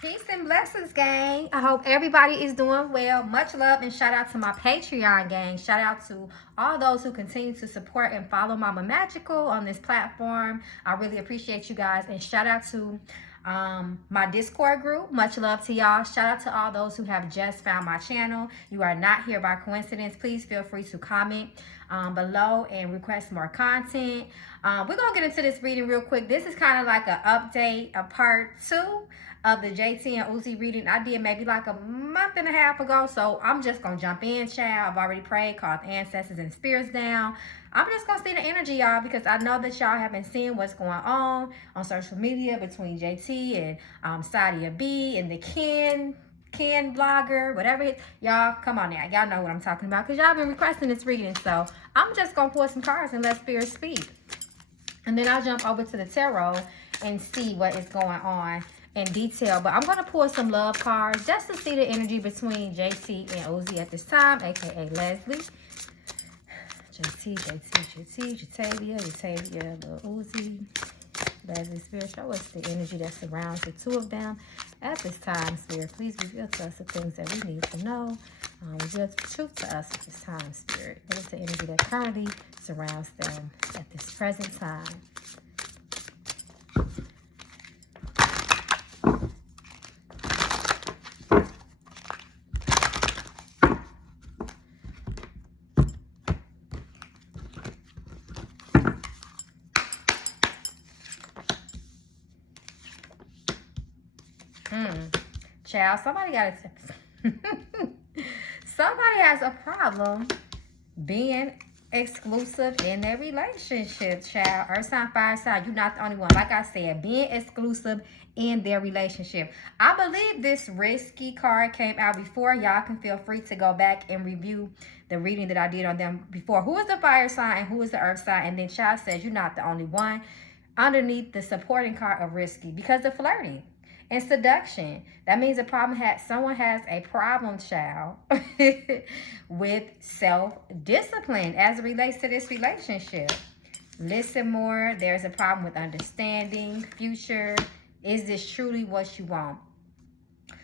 Peace and blessings, gang. I hope everybody is doing well. Much love and shout out to my Patreon gang. Shout out to all those who continue to support and follow Mama Magical on this platform. I really appreciate you guys. And shout out to my Discord group. Much love to y'all. Shout out to all those who have just found my channel. You are not here by coincidence. Please feel free to comment below and request more content. We're gonna get into this reading real quick. This is kind of like an update, a part 2 of the JT and Uzi reading I did maybe like a month and a half ago. So I'm just gonna jump in, child. I've already prayed, called the ancestors and spirits down. I'm just gonna see the energy, y'all, because I know that y'all have been seeing what's going on social media between JT and Saudia B and the Ken blogger, whatever. Y'all, come on now. Y'all know what I'm talking about because y'all been requesting this reading. So I'm just gonna pull some cards and let spirit speak. And then I'll jump over to the tarot and see what is going on in detail. But I'm going to pull some love cards just to see the energy between JT and Uzi at this time, aka Leslie. JT, Jatavia, Lil Uzi, Leslie, Spirit, show us the energy that surrounds the two of them at this time, Spirit. Please reveal to us the things that we need to know. Reveal the truth to us at this time, Spirit. What is the energy that currently surrounds them at this present time? Child, somebody got somebody has a problem being exclusive in their relationship, child. Earth sign, fire sign, you're not the only one. Like I said, being exclusive in their relationship. I believe this risky card came out before. Y'all can feel free to go back and review the reading that I did on them before. Who is the fire sign and who is the earth sign? And then child says you're not the only one. Underneath the supporting card of risky, because of flirting and seduction. That means someone has a problem, child, with self-discipline as it relates to this relationship. Listen more. There's a problem with understanding. Future. Is this truly what you want?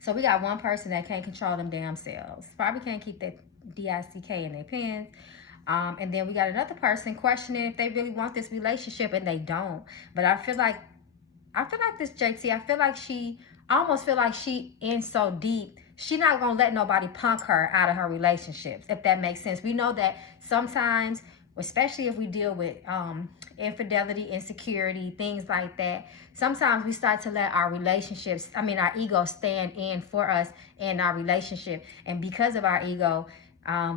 So we got one person that can't control them damn selves. Probably can't keep that D-I-C-K in their pens. And then we got another person questioning if they really want this relationship, and they don't. But I feel like this JT, I almost feel like she in so deep, she not going to let nobody punk her out of her relationships, if that makes sense. We know that sometimes, especially if we deal with infidelity, insecurity, things like that, sometimes we start to let our relationships, our ego stand in for us in our relationship. And because of our ego,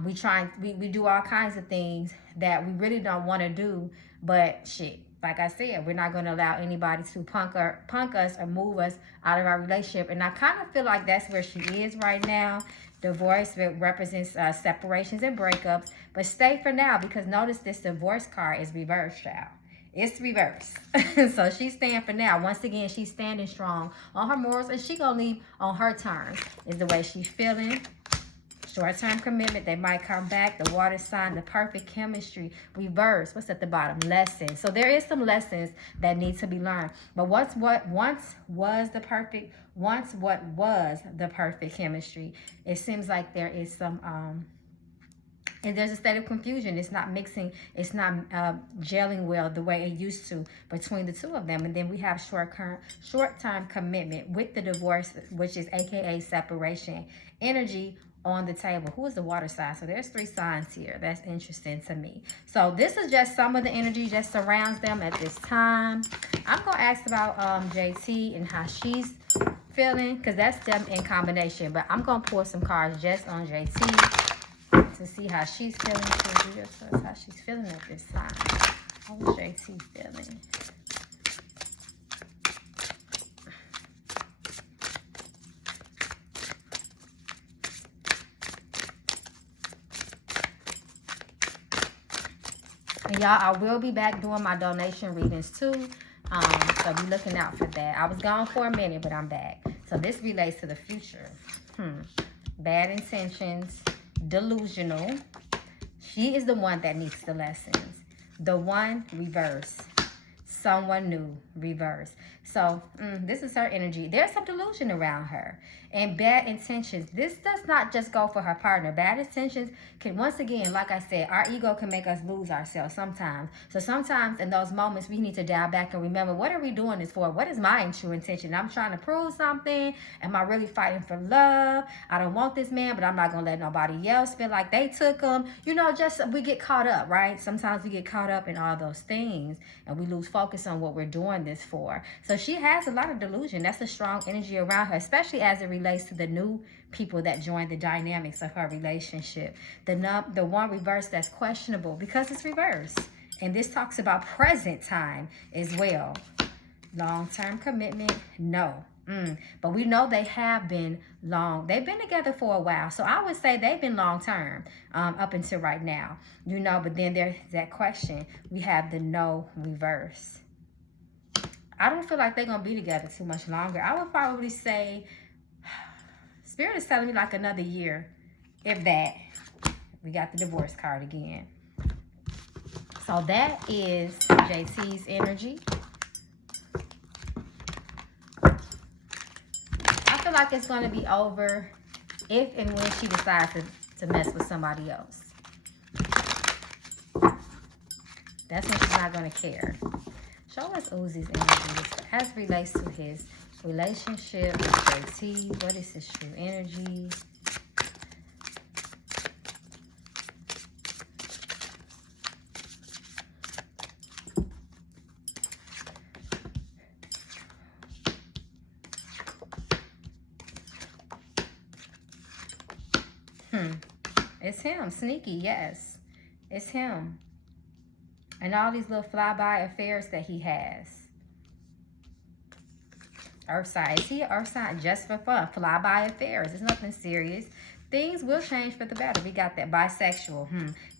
we do all kinds of things that we really don't want to do, but shit. Like I said, we're not going to allow anybody to punk us or move us out of our relationship. And I kind of feel like that's where she is right now. Divorce represents separations and breakups. But stay for now, because notice this divorce card is reversed, child. It's reversed. So she's staying for now. Once again, she's standing strong on her morals. And she's going to leave on her terms, is the way she's feeling. Short-term commitment, they might come back. The water sign, the perfect chemistry, reverse. What's at the bottom? Lessons. So there is some lessons that need to be learned. But once was the perfect chemistry, it seems like there is some and there's a state of confusion. It's not mixing. It's not gelling well the way it used to between the two of them. And then we have short-term commitment with the divorce, which is AKA separation energy on the table. Who is the water sign? So there's 3 signs here. That's interesting to me. So this is just some of the energy that surrounds them at this time. I'm going to ask about JT and how she's feeling, because that's them in combination. But I'm going to pull some cards just on JT to see how she's feeling. How she's feeling at this time. How is JT feeling? And y'all, I will be back doing my donation readings too. So be looking out for that. I was gone for a minute, but I'm back. So this relates to the future. Bad intentions, delusional. She is the one that needs the lessons. The one, reverse. someone new, reverse. So this is her energy. There's some delusion around her and bad intentions. This does not just go for her partner. Bad intentions can, once again, like I said, our ego can make us lose ourselves sometimes. So sometimes in those moments, we need to dial back and remember, what are we doing this for? What is my true intention? I'm trying to prove something. Am I really fighting for love? I don't want this man, but I'm not going to let nobody else feel like they took him. You know, just we get caught up, right? Sometimes we get caught up in all those things and we lose focus on what we're doing this for. So she has a lot of delusion. That's a strong energy around her, especially as it relates to the new people that join the dynamics of her relationship. The one reverse that's questionable because it's reversed. And this talks about present time as well. Long-term commitment, no. But we know they have been long. They've been together for a while. So I would say they've been long-term up until right now. You know, but then there's that question. We have the no reverse. I don't feel like they're going to be together too much longer. I would probably say, Spirit is telling me like another year, if that. We got the divorce card again. So that is JT's energy. I feel like it's going to be over if and when she decides to mess with somebody else. That's when she's not going to care. Show us Uzi's energy as it relates to his relationship with JT. What is his true energy? It's him. Sneaky, yes. It's him. And all these little flyby affairs that he has. Earth sign. Is he an earth sign just for fun? Flyby affairs. It's nothing serious. Things will change for the better. We got that bisexual.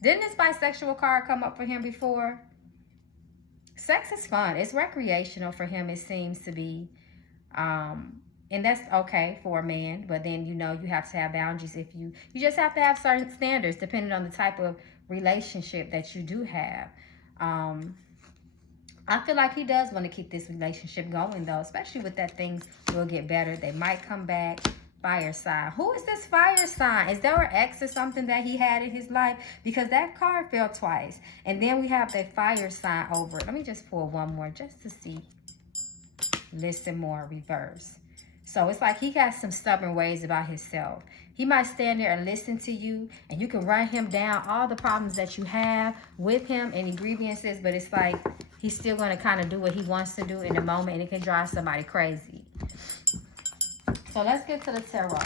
Didn't this bisexual card come up for him before? Sex is fun. It's recreational for him, it seems to be. And that's okay for a man. But then, you know, you have to have boundaries. If you just have to have certain standards depending on the type of relationship that you do have. I feel like he does want to keep this relationship going, though, especially with that things will get better. They might come back. Fire sign. Who is this fire sign? Is there an ex or something that he had in his life? Because that card fell twice. And then we have that fire sign over it. Let me just pull one more just to see. Listen more, reverse. So it's like he got some stubborn ways about himself. He might stand there and listen to you, and you can run him down all the problems that you have with him, any grievances, but it's like he's still going to kind of do what he wants to do in the moment, and it can drive somebody crazy. So let's get to the tarot.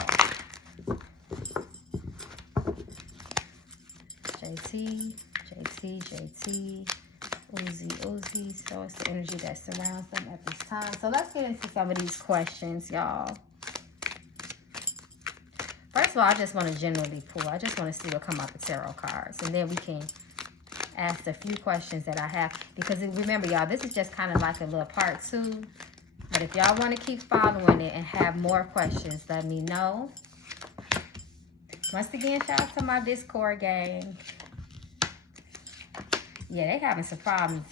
JT, Uzi. So it's the energy that surrounds them at this time. So let's get into some of these questions, y'all. First of all, I just want to generally pull. I just want to see what come out the tarot cards. And then we can ask the few questions that I have. Because remember, y'all, this is just kind of like a little part 2. But if y'all want to keep following it and have more questions, let me know. Once again, shout out to my Discord gang. Yeah, they having some problems.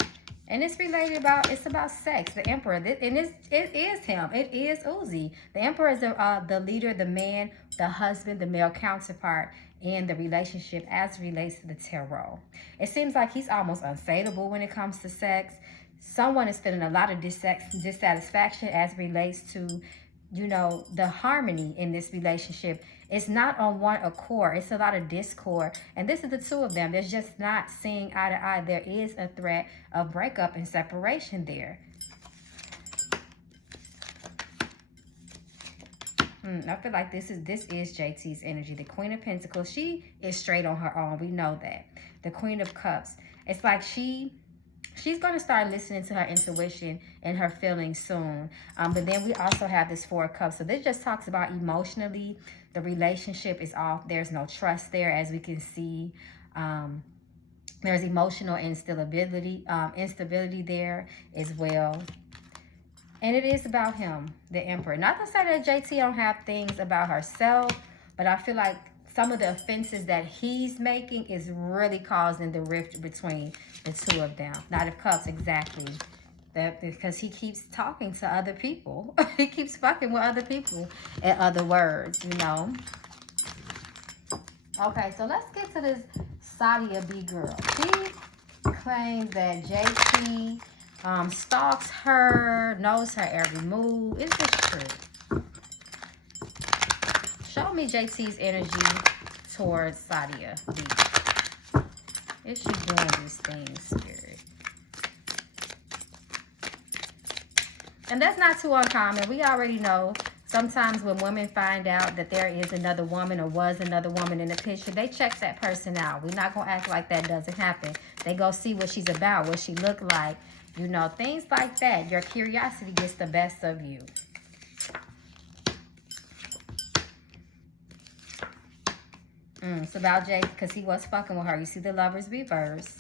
And it's it's about sex. The Emperor, and it is him. It is Uzi. The Emperor is the leader, the man, the husband, the male counterpart in the relationship as it relates to the tarot. It seems like he's almost unsateable when it comes to sex. Someone is feeling a lot of dissatisfaction as it relates to, you know, the harmony in this relationship. It's not on one accord. It's a lot of discord. And this is the two of them. They're just not seeing eye to eye. There is a threat of breakup and separation there. I feel like this is JT's energy. The Queen of Pentacles. She is straight on her own. We know that. The Queen of Cups. It's like she's going to start listening to her intuition and her feelings soon. But then we also have this Four of Cups. So this just talks about emotionally, the relationship is off. There's no trust there, as we can see. There's emotional instability there as well. And it is about him, the Emperor. Not to say that JT don't have things about herself, but I feel like some of the offenses that he's making is really causing the rift between the two of them. Knight of Cups, exactly. That because he keeps talking to other people. He keeps fucking with other people, in other words, you know. Okay, so let's get to this Saudia B girl. She claims that JT stalks her, knows her every move. Is this true? Show me JT's energy towards Saudia B. Is she doing this thing, Spirit? And that's not too uncommon. We already know sometimes when women find out that there is another woman or was another woman in the picture, they check that person out. We're not going to act like that doesn't happen. They go see what she's about, what she look like, you know, things like that. Your curiosity gets the best of you. It's about Jay because he was fucking with her. You see the lovers reverse.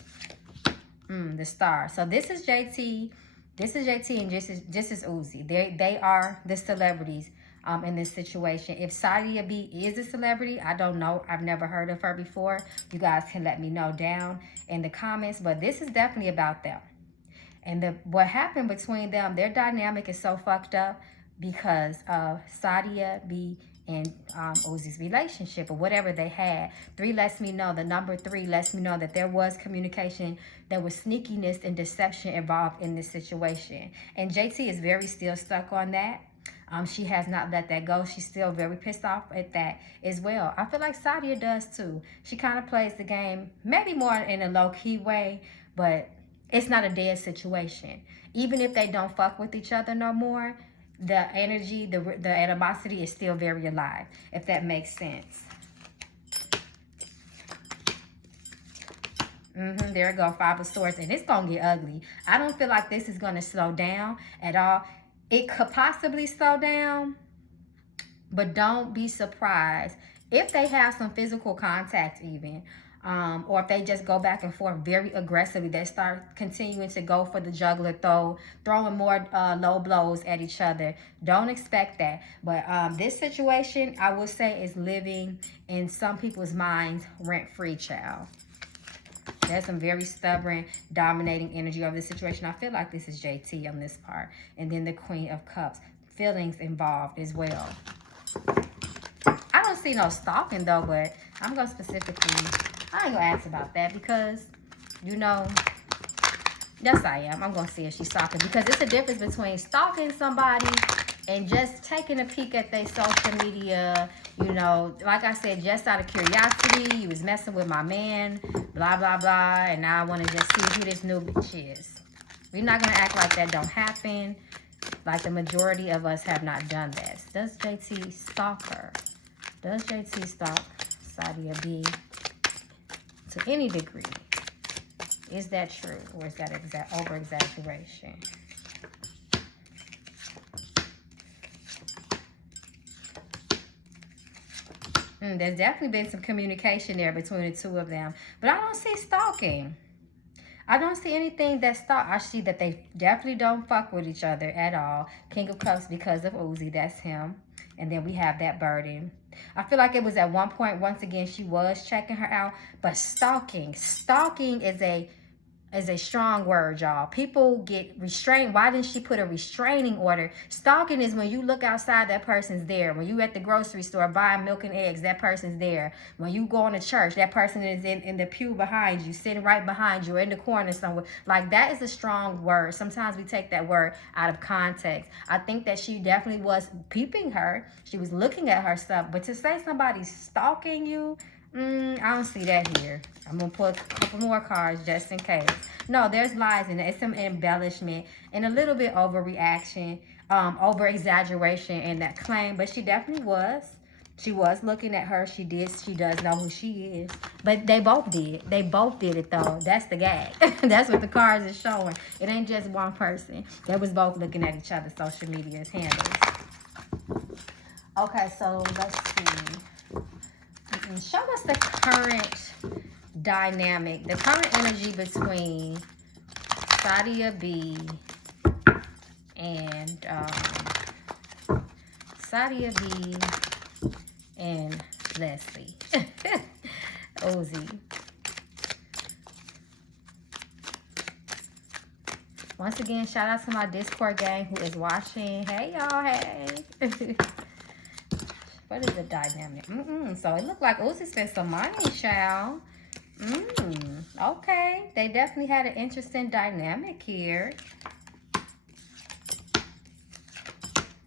The star. So this is JT. This is JT and this is Uzi. They are the celebrities in this situation. If Saudia B is a celebrity, I don't know. I've never heard of her before. You guys can let me know down in the comments. But this is definitely about them. And what happened between them, their dynamic is so fucked up because of Saudia B and Uzi's relationship or whatever they had. 3 lets me know, the number 3 lets me know that there was communication, there was sneakiness and deception involved in this situation. And JT is very still stuck on that. She has not let that go. She's still very pissed off at that as well. I feel like Saudia does too. She kind of plays the game maybe more in a low-key way, but it's not a dead situation. Even if they don't fuck with each other no more, the energy, the animosity is still very alive, if that makes sense. There we go, 5 of Swords, and it's gonna get ugly. I don't feel like this is gonna slow down at all. It could possibly slow down, but don't be surprised if they have some physical contact even. Or if they just go back and forth very aggressively, they start continuing to go for the juggler throwing more low blows at each other. Don't expect that. But this situation, I would say, is living in some people's minds rent-free, child. There's some very stubborn, dominating energy over this situation. I feel like this is JT on this part. And then the Queen of Cups. Feelings involved as well. I don't see no stalking, though, but I'm going to specifically... I ain't gonna ask about that because, you know, yes I am. I'm gonna see if she's stalking because it's a difference between stalking somebody and just taking a peek at their social media. You know, like I said, just out of curiosity, you was messing with my man, blah, blah, blah, and now I want to just see who this new bitch is. We're not gonna act like that don't happen. Like the majority of us have not done that. Does JT stalk her? Does JT stalk Saudia B? To any degree. Is that true? Or is that over-exaggeration? There's definitely been some communication there between the two of them. But I don't see stalking. I don't see anything that stalk. I see that they definitely don't fuck with each other at all. King of Cups because of Uzi. That's him. And then we have that burden. I feel like it was at one point, once again, she was checking her out. But stalking is a strong word, y'all. People get restrained. Why didn't she put a restraining order? Stalking is when you look outside, that person's there. When you at the grocery store buying milk and eggs, that person's there. When you go to church, that person is in the pew behind you, sitting right behind you, or in the corner somewhere. Like, that is a strong word. Sometimes we take that word out of context. I think that she definitely was peeping her. She was looking at her stuff. But to say somebody's stalking you, I don't see that here. I'm going to put a couple more cards just in case. No, there's lies in it. It's some embellishment and a little bit overreaction, over-exaggeration in that claim. But she definitely was. She was looking at her. She does know who she is. But they both did. They both did it, though. That's the gag. That's what the cards is showing. It ain't just one person. They was both looking at each other's social media's handles. Okay, so let's see. Show us the current dynamic, the current energy between Saudia B and Saudia B and Leslie. Uzi. Once again, shout out to my Discord gang who is watching. Hey, y'all. Hey. What is the dynamic? So it looked like Uzi spent some money, child. Okay. They definitely had an interesting dynamic here.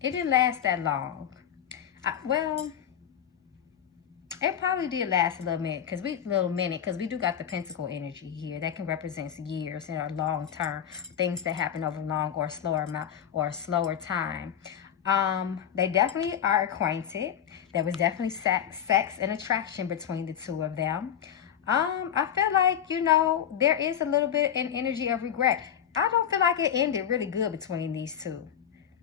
It didn't last that long. Well, it probably did last a little minute because we do got the pentacle energy here that can represent years and long term things that happen over long or slower amount or slower time. They definitely are acquainted. There was definitely sex and attraction between the two of them. I feel like, you know, there is a little bit in energy of regret. I don't feel like it ended really good between these two.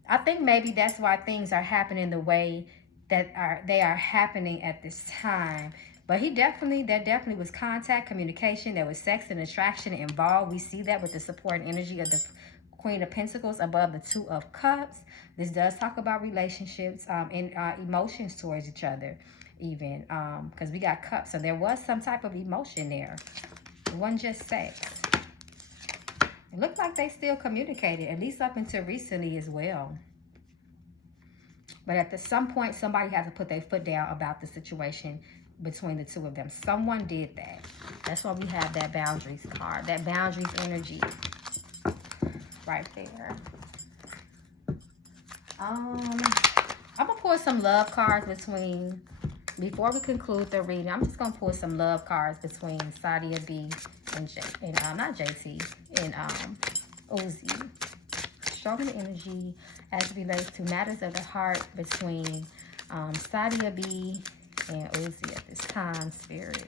I think maybe that's why things are happening the way that they are happening at this time. But there definitely was contact, communication. There was sex and attraction involved. We see that with the support and energy of the Queen of Pentacles above the Two of Cups. This does talk about relationships and emotions towards each other, even because we got cups. So there was some type of emotion there. It wasn't just sex. It looked like they still communicated, at least up until recently as well. But at some point, somebody had to put their foot down about the situation between the two of them. Someone did that. That's why we have that boundaries card, that boundaries energy right there. I'm gonna pull some love cards before we conclude the reading. I'm just gonna pull some love cards between Saudia B and not JT and Uzi. Show me the energy as it relates to matters of the heart between Saudia B and Uzi at this time, Spirit.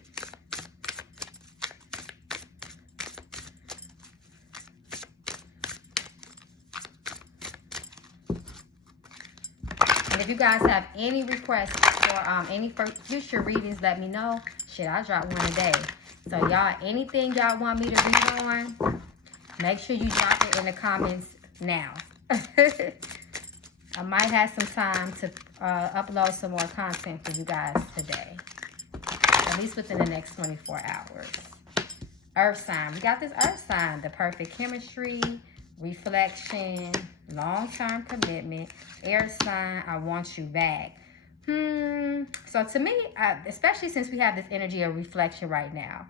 And if you guys have any requests for any future readings, let me know. Shit, I drop one a day. So y'all, anything y'all want me to read on, make sure you drop it in the comments now. I might have some time to upload some more content for you guys today. At least within the next 24 hours. Earth sign. We got this earth sign. The perfect chemistry, reflection, long-term commitment. Air sign, I want you back. So to me, especially since we have this energy of reflection right now.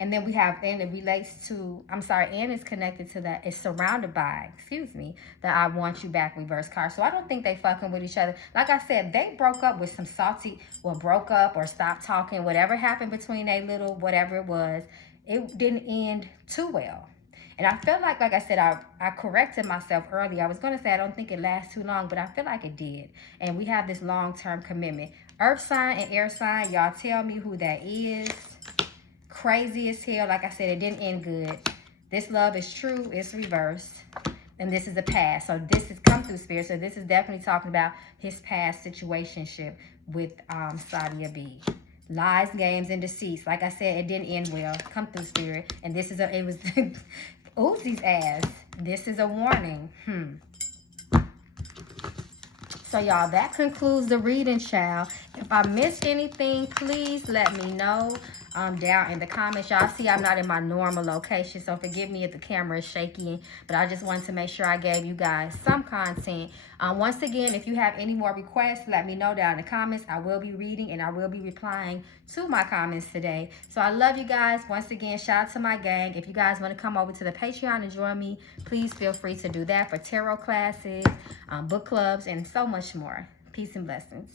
And then we have, and it relates to, and it's connected to that, it's surrounded by, that I want you back reverse card. So I don't think they fucking with each other. Like I said, they broke up with some salty, or broke up or stopped talking, whatever happened between a little, whatever it was, it didn't end too well. And I felt like I said, I corrected myself earlier. I was going to say I don't think it lasts too long, but I feel like it did. And we have this long-term commitment. Earth sign and air sign, y'all tell me who that is. Crazy as hell. Like I said, it didn't end good. This love is true. It's reversed. And this is the past. So this has come through, Spirit. So this is definitely talking about his past situationship with Saudia B. Lies, games, and deceits. Like I said, it didn't end well. Come through, Spirit. And this is it was Uzi's ass. This is a warning. So, y'all, that concludes the reading, child. If I missed anything, please let me know down in the comments. Y'all see I'm not in my normal location, so forgive me if the camera is shaky, but I just wanted to make sure I gave you guys some content. Once again, if you have any more requests, let me know down in the comments. I will be reading and I will be replying to my comments today. So I love you guys. Once again, shout out to my gang. If you guys want to come over to the Patreon and join me, please feel free to do that for tarot classes, book clubs, and so much more. Peace and blessings.